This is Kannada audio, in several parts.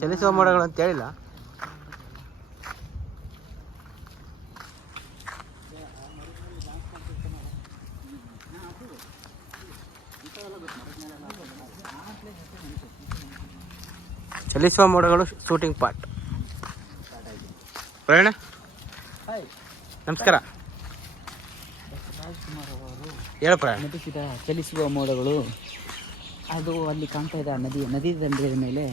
ಚಲಿಸುವ ಮೋಡಗಳು ಅಂತ ಹೇಳಿಲ್ಲ. ಚಲಿಸುವ ಮೋಡಗಳು ಶೂಟಿಂಗ್ ಪಾರ್ಟ್. ಪ್ರವೀಣ ನಮಸ್ಕಾರ. ಹೇಳು ಪ್ರವೀಣ. ನಟಿಸಿದ ಚಲಿಸುವ ಮೋಡಗಳು ಅದು ಅಲ್ಲಿ ಕಾಣ್ತಾ ಇದೆ. ನದಿ ದಂಡೆಯ ಮೇಲೆ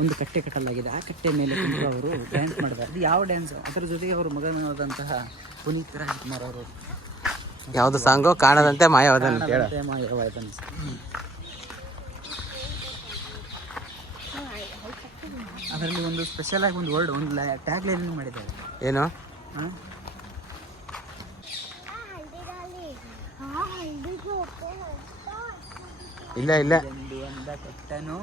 ಒಂದು ಕಟ್ಟೆ ಕಟ್ಟಲಾಗಿದೆ. ಆ ಕಟ್ಟೆ ಮೇಲೆ ಕುಂತು ಅವರು ಡ್ಯಾನ್ಸ್ ಮಾಡಿದ್ದಾರೆ. ಅದು ಯಾವ ಡ್ಯಾನ್ಸ್? ಅದರ ಜೊತೆಗೆ ಅವರು ಮಗನಾದಂತಹ ಪುನೀತ್ ರಾಜ್ಕುಮಾರ್ ಅವರು ಯಾವುದು ಸಾಂಗು? ಕಾಣದಂತೆ ಮಾಯವಾದನ್. ಅದರಲ್ಲಿ ಒಂದು ಸ್ಪೆಷಲ್ ಆಗಿ ಒಂದು ವರ್ಡ್, ಒಂದು ಟ್ಯಾಗ್ ಲೈನ್ ಮಾಡಿದ್ದಾರೆ. ಏನು? ಇಲ್ಲ ಇಲ್ಲ. ಗಂಡು ಅಂದ ಕೆಟ್ಟನೋ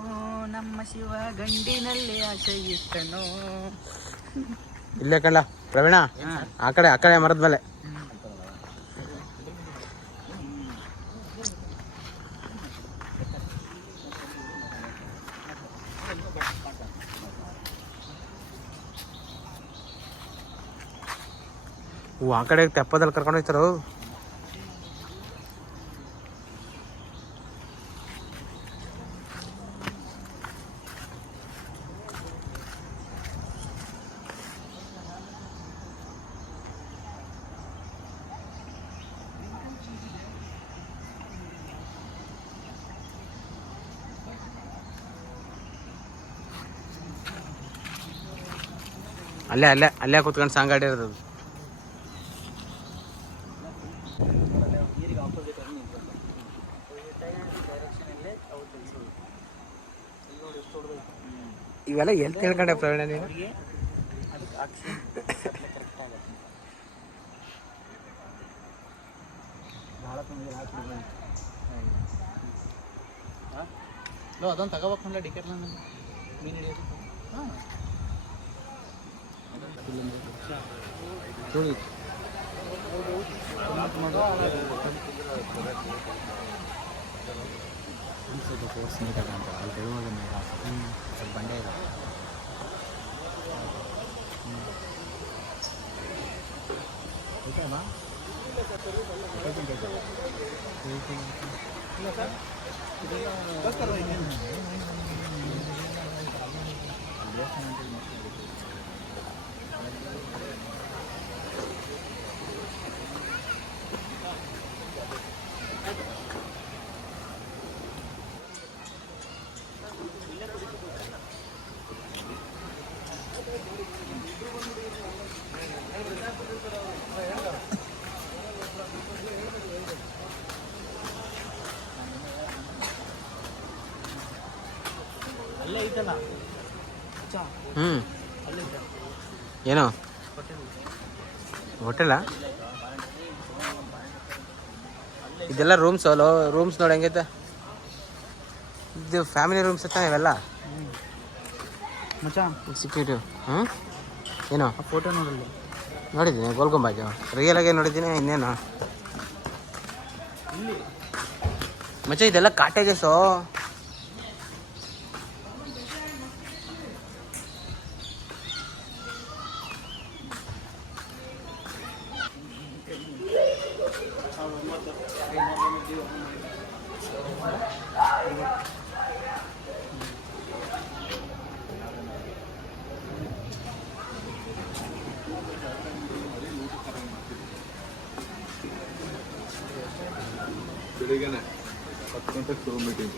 ನಮ್ಮ ಶಿವ ಗಂಡಿನಲ್ಲಿ ಆಸೆ ಇಟ್ಟನೋ. ಇಲ್ಲೇ ಕಳ್ಳ ಪ್ರವೀಣ, ಆ ಕಡೆ ಮರದ ಮೇಲೆ. ಆ ಕಡೆ ತೆಪ್ಪದಲ್ಲಿ ಕರ್ಕೊಂಡು ಹೋಗ್ತಾರೋ. ಅಲ್ಲೇ ಕೂತ್ಕೊಂಡು ಸಾಂಗ್ ಆಡಿರೋದು. ಇವೆಲ್ಲ ಎಲ್ಲಿ ತಿಳ್ಕೊಂಡೆ ಪ್ರವೀಣ ನೀನು? ಅದೊಂದು ತಗೋಬೇಕಲ್ಲ ಟಿಕೆಟ್ ಮೀನು ಹಿಡಿಯೋದು. ಕೋರ್ಸ್ ನೀಟಾಗಂತ ಅಲ್ಲಿ ತೆಳುವಾಗ ಸ್ವಲ್ಪ ಬಂಡೆ ಇದೆ. ಏನು ಹೋಟೆಲಾ? ಇದೆಲ್ಲ ರೂಮ್ಸ್ ಅಲ್ಲೋ. ರೂಮ್ಸ್ ನೋಡಿ ಹೆಂಗೈತೆ. ಇದು ಫ್ಯಾಮಿಲಿ ರೂಮ್ಸ್ ತಾನೆ ಇವೆಲ್ಲ. ಮಚ್ಚಾ ಎಕ್ಸಿಕ್ಯೂಟಿವ್. ಏನೋ ಫೋಟೋ ನೋಡಲ್ಲ ನೋಡಿದ್ದೀನಿ ಗೋಲ್ಗುಂಬಾಜು. ರಿಯಲ್ ಆಗಿ ನೋಡಿದ್ದೀನಿ. ಇನ್ನೇನು ಮಚ್ಚ ಇದೆಲ್ಲ ಕಾಟೇಜಸ್ಸು. ಬೆಳಿಗ್ಗೆ 10 ಗಂಟೆಗೆ ಶುರು ಮೀಟಿಂಗ್.